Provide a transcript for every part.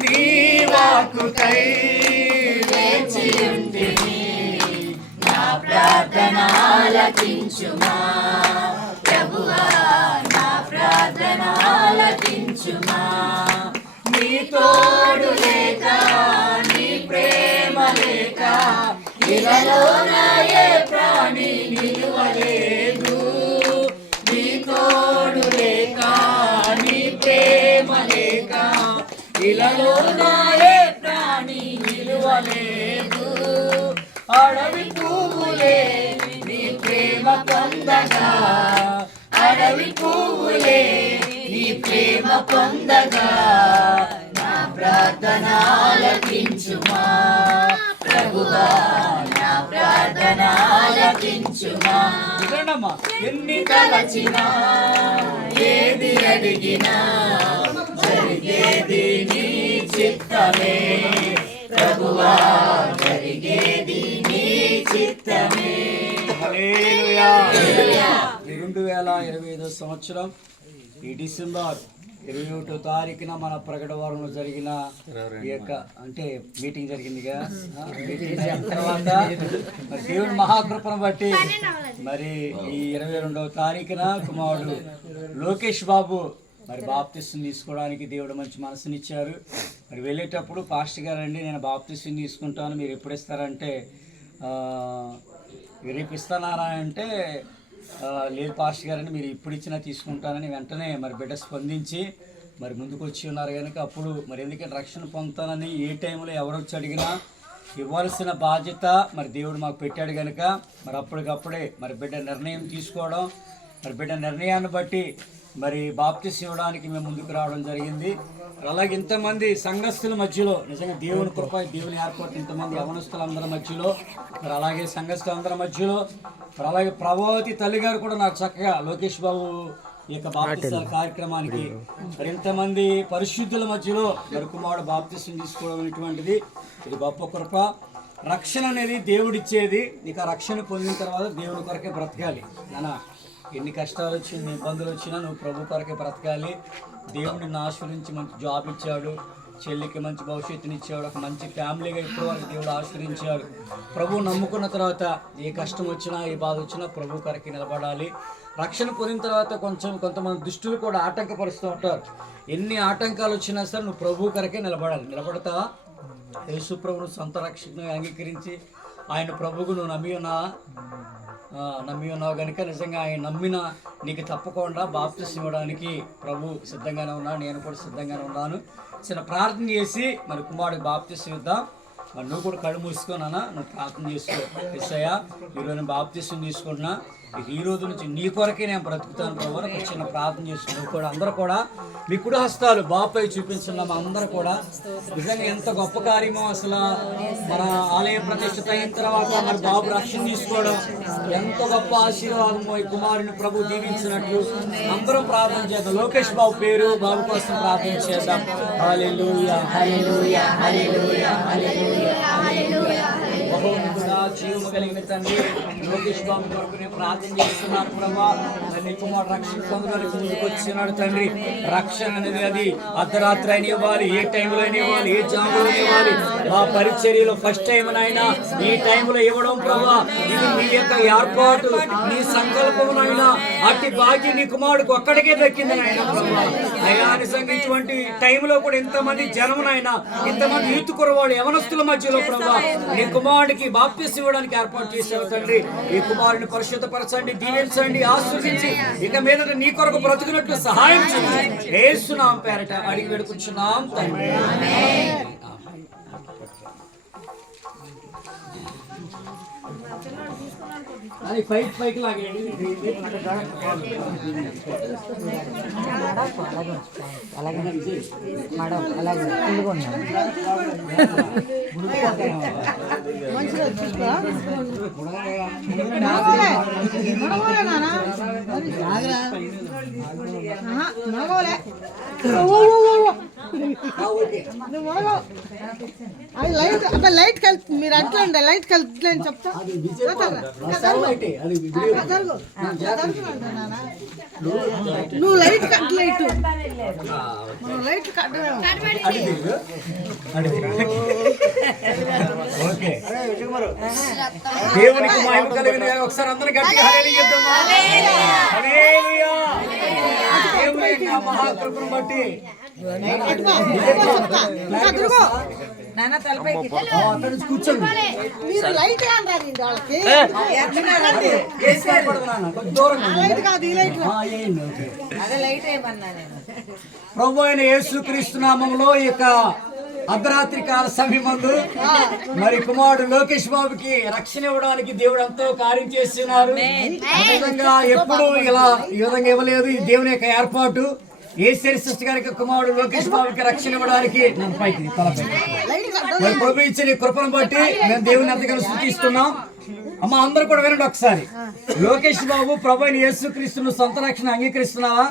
నీ వాకుకై వేచి ఉంటిని నా ప్రార్థన ఆలకించుమా ప్రభువా నా ప్రార్థన ఆలకించుమా నీ తోడు లేక నీ ప్రేమ లేక ఇలలో నాయే ప్రాణి నిలువలేదు అడవి పువ్వులే నీ ప్రేమ పొందగా. నా ప్రార్థన ఆలకించుమా ప్రభువా నా ప్రార్థన ఆలకించుమా వినండమ్మా. ఎన్ని తలచినా ఏది అడిగినా జరిగేది నీ చిత్తమే. ప్రభువా జరిగేది నీ చిత్తమే. రెండు వేల ఇరవై ఐదో సంవత్సరం ఈ డిసెంబర్ ఇరవై ఒకటో తారీఖున మన ప్రకటవరంలో జరిగిన ఈ యొక్క అంటే మీటింగ్ జరిగిందిగా. మీటింగ్ జరిగిన తర్వాత మరి దేవుని మహాకృపను బట్టి మరి ఈ ఇరవై రెండవ తారీఖున కుమారుడు లోకేష్ బాబు మరి బాప్తిస్టుని తీసుకోవడానికి దేవుడు మంచి మనసునిచ్చారు. మరి వెళ్ళేటప్పుడు పాస్టర్ గారండి నేను బాప్తిస్టుని తీసుకుంటాను మీరు ఎప్పుడు ఇస్తారంటే రేపు ఇస్తానారా? అంటే లేదు పాస్టర్ గారని మీరు ఇప్పుడు ఇచ్చినా తీసుకుంటానని వెంటనే మరి బిడ్డ స్పందించి మరి ముందుకు వచ్చి ఉన్నారు కనుక అప్పుడు మరి ఎందుకంటే రక్షణ పొందుతానని ఏ టైంలో ఎవరు వచ్చి అడిగినా ఇవ్వాల్సిన బాధ్యత మరి దేవుడు మాకు పెట్టాడు కనుక మరి అప్పటికప్పుడే మరి బిడ్డ నిర్ణయం తీసుకోవడం మరి బిడ్డ నిర్ణయాన్ని బట్టి మరి బాప్తిస్ ఇవ్వడానికి మేము ముందుకు రావడం జరిగింది. అలాగే ఇంతమంది సంఘస్థుల మధ్యలో నిజంగా దేవుని కృప దేవుని ఏర్పాటు ఇంతమంది యవనస్తులందరి మధ్యలో మరి అలాగే సంఘస్థులందరి మధ్యలో మరి అలాగే ప్రభావతి తల్లి గారు కూడా నాకు చక్కగా లోకేష్ బాబు ఈ యొక్క బాప్తిస్తాల కార్యక్రమానికి మరి ఇంతమంది పరిశుద్ధుల మధ్యలో మరి కుమారుడు బాప్తిస్తం తీసుకోవడం అనేటువంటిది ఇది గొప్ప కృప. రక్షణ అనేది దేవుడిచ్చేది ఆ రక్షణ పొందిన తర్వాత దేవుని కొరకే బ్రతకాలి. నానా? ఎన్ని కష్టాలు వచ్చినా ఇబ్బందులు వచ్చినా నువ్వు ప్రభు కొరకే బ్రతకాలి. దేవుడు నిన్ను ఆశ్రయించి మంచి జాబ్ ఇచ్చాడు. చెల్లికి మంచి భవిష్యత్తుని ఇచ్చాడు ఒక మంచి ఫ్యామిలీగా ఇప్పుడు వరకు దేవుడు ఆశ్రయించాడు. ప్రభు నమ్ముకున్న తర్వాత ఏ కష్టం వచ్చినా ఏ బాధ వచ్చినా ప్రభు కొరకే నిలబడాలి. రక్షణ పొందిన తర్వాత కొంచెం కొంతమంది దుష్టులు కూడా ఆటంకపరుస్తూ ఉంటారు. ఎన్ని ఆటంకాలు వచ్చినా సరే నువ్వు ప్రభు కొరకే నిలబడాలి. నిలబడతావా? యేసు ప్రభును సొంత రక్షణ అంగీకరించి ఆయన ప్రభువుకు నువ్వు నమ్మి ఉన్నావా? నమ్మి ఉన్నావు కనుక నిజంగా ఆయన నమ్మిన నీకు తప్పకుండా బాప్తిస్ ఇవ్వడానికి ప్రభు సిద్ధంగానే ఉన్నాను నేను కూడా సిద్ధంగానే ఉన్నాను. చిన్న ప్రార్థన చేసి మరి కుమారుడు బాప్తిస్ ఇద్దాం. మరి నువ్వు కూడా కళ్ళు మూసుకోనా నువ్వు ప్రార్థన చేసుకో. ఎస్ఐయా ఈరోజు నేను తీసుకుంటున్నా. ఇక ఈ రోజు నుంచి నీ కొరకే నేను బ్రతుకుతాను ప్రభు ఒక చిన్న ప్రార్థన చేస్తున్నాను కూడా అందరూ కూడా మీ కుడి హస్తాలు బాపై చూపించున్నాం అందరూ కూడా నిజంగా ఎంత గొప్ప కార్యమో అసలు. మన ఆలయ ప్రతిష్ఠిత అయిన తర్వాత మన బాబు రక్షణ తీసుకోవడం ఎంత గొప్ప ఆశీర్వాదమో ఈ కుమారుని ప్రభు దీవించినట్లు అందరం ప్రార్థన చేద్దాం. లోకేష్ బాబు పేరు బాబు కోసం ప్రార్థన చేద్దాం. హల్లెలూయా హల్లెలూయా హల్లెలూయా హల్లెలూయా జీవము కలిగిన తండ్రి లోకేష్ బాబు కొరకునే ప్రార్థన చేస్తున్నారు ప్రభా. కుమార్ రక్షణ పొందడానికి ముందుకు వచ్చినాడు తండ్రి రక్షణ అనేది అది అర్ధరాత్రి అయిన ఇవ్వాలి ఏ టైంలో అయినా ఇవ్వాలి ఏ జాబులో ఇవ్వాలి మా పరిచర్యలో ఫస్ట్ టైం అయినా ఈ టైంలో ఇవ్వడం ప్రభా ఇది మీ యొక్క ఏర్పాటు నీ సంకల్పమునైనా అట్టి బాకీ నీ కుమారుడికి ఒక్కడికే దక్కింది నాయన ప్రభా అయ్యా నిజంగా టైంలో కూడా ఇంతమంది జనమునైనా ఇంతమంది యూత్ కురవాడు యవనస్తుల మధ్యలో ప్రభా నీ కుమారుడికి బాప్తిస్ ఇవ్వడానికి ఏర్పాటు చేసావు తండ్రి ఈ కుమారుని పరిశుద్ధపరచండి దీవించండి ఆశ్వసించి ఇక మీద నీ కొరకు బ్రతుకున్నట్లు సహాయం చేయండి ఏసునాం పేరట అడిగి వేడుకుంటున్నాం తండ్రి. అది పైకి పైకి లాగేయండి. అలాగే మేడం అలాగే ఫుల్గా నువ్వు. అది లైట్ అబ్బా లైట్ కలిపి మీరు అట్లా ఉండే లైట్ కలిపి అని చెప్తా. నువ్వు లైట్ కట్ లైట్. నువ్వు లైట్ కట్ దేవునికి మహిమ కలిగిన. ఒకసారి అందరూ గట్టిగా హల్లెలూయా చెప్దామా? హల్లెలూయా. దేవుని యొక్క మహాకృపను బట్టి మీరు లైట్ ప్రభు అయిన యేసుక్రీస్తు నామంలో ఈ యొక్క అర్ధరాత్రి కాల సమయమందు మరి కుమారుడు లోకేష్ బాబుకి రక్షణ ఇవ్వడానికి దేవుడు ఎంతో కార్యం చేస్తున్నారు. విధంగా ఎప్పుడు ఇలా ఈ విధంగా ఇవ్వలేదు. ఈ దేవుని యొక్క ఏర్పాటు ఏ సృష్టి గారికి కుమారుడు లోకేష్ బాబుకి రక్షణ ఇవ్వడానికి. నన్ను పైకి మరి ప్రభు ఇచ్చిన కృపను బట్టి మేము దేవుని ఎంతగానో సృష్టిస్తున్నాం అమ్మ అందరూ కూడా వినండి ఒకసారి. లోకేష్ బాబు ప్రభు యేసుక్రీస్తును సొంత రక్షణ అంగీకరిస్తున్నావా?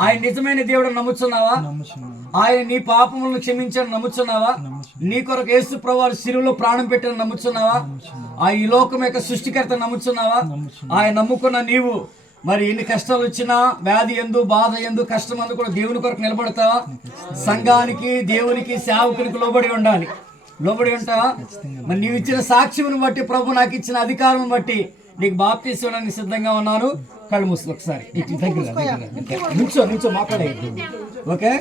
ఆయన నిజమైన దేవుడు నమ్ముతున్నావా ఆయన నీ పాపములను క్షమించని నమ్ముతున్నావా నీ కొరకు యేసు ప్రభు సిరువులో ప్రాణం పెట్టని నమ్ముతున్నావా ఆ ఈ లోకం యొక్క సృష్టికర్త నమ్ముతున్నావా ఆయన నమ్ముకున్న నీవు మరి ఎన్ని కష్టాలు వచ్చినా వ్యాధి ఎందు బాధ ఎందు కష్టం అందు కూడా దేవుని కొరకు నిలబడతావా? సంఘానికి దేవునికి సేవకునికి లోబడి ఉండాలి. లోబడి ఉంటావా? మరి నీవు ఇచ్చిన సాక్ష్యం బట్టి ప్రభు నాకు ఇచ్చిన అధికారం బట్టి నీకు బాప్తీసు ఇవ్వడానికి సిద్ధంగా ఉన్నాను. కళ్ళు మూసుకో ఒకసారి. దగ్గర దగ్గర నుంచో నుంచో మాట్లాడే ఓకే,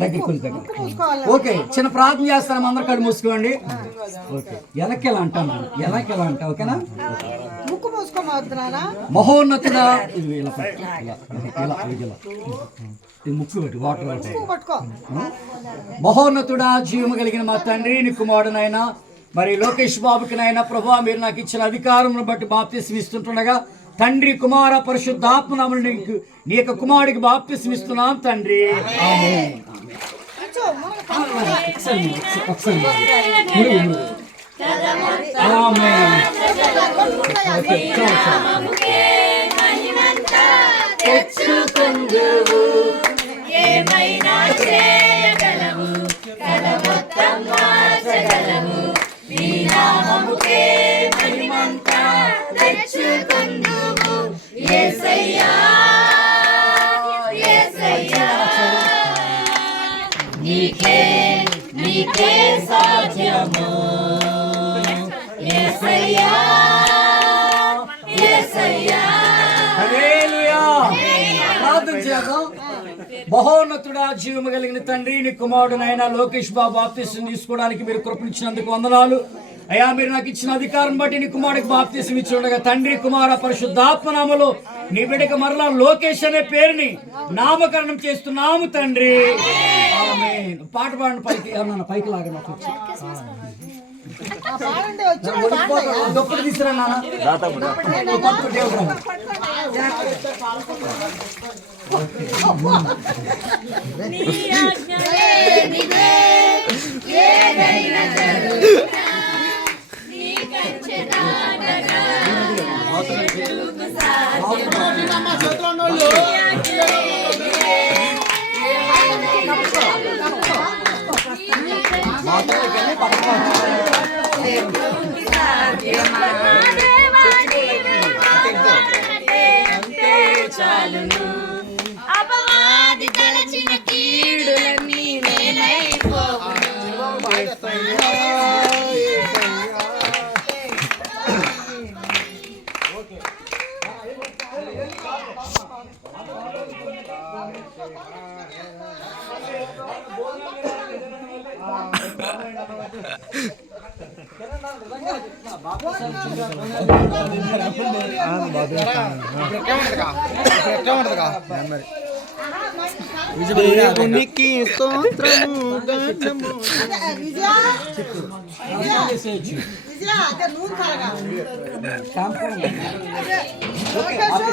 దగ్గర కొంచెం దగ్గర ఓకే చిన్న ప్రార్థన చేస్తాను అందరు కళ్ళు మూసుకోండి. ఓకే వెనక్కి ఎలా అంటాను వెనక్కి ఎలా అంటా ఓకేనా? ముక్కు మూసుకోమవుతున్నారా మహోన్నతుడ? ఇది ఇలా పట్టు. ఇలా ఇలా ఇది ఇలా. ఇది ముక్కు పెట్టి వాటర్ మహోన్నతుడా జీవము కలిగిన మా తండ్రి నీ కుమారుడునైనా మరి లోకేష్ బాబుకి నాయన ప్రభా మీరు నాకు ఇచ్చిన అధికారమును బట్టి బాప్తిసం ఇస్తుంటుండగా తండ్రి కుమార పరిశుద్ధాత్మనామను నీకు నీ యొక్క కుమారుడికి బాప్తిసం ఇస్తున్నాం తండ్రి. తెచ్చుకుందువు ఏమైనా చేయగలవు కల మొత్తం మార్చగలవు చేద్దాం మహోన్నతుడా జీవము కలిగిన తండ్రి నీ కుమారుడు నాయన లోకేష్ బాబు బాప్తీసం తీసుకోవడానికి మీరు కృపనిచ్చినందుకు వందనాలు. అయ్యా మీరు నాకు ఇచ్చిన అధికారం బట్టి నీ కుమారుడికి బాప్తీసం ఇచ్చి ఉండగా తండ్రి కుమార పరిశుద్ధాత్మ నామలో నీ బిడ్డకి మరలా లోకేష్ అనే పేరుని నామకరణం చేస్తున్నాము తండ్రి. ఆమేన్. పాట పాడండి పైకి. పైకి లాగా తీసుకురా నాన్న. చాలు దేవుడు రా. అపవాది తలచిన కీడులన్నీ నేలైపోవు దేవునికి స్తోత్రము విజయ అదే నూనె కలగా షాంపూ లోకేష్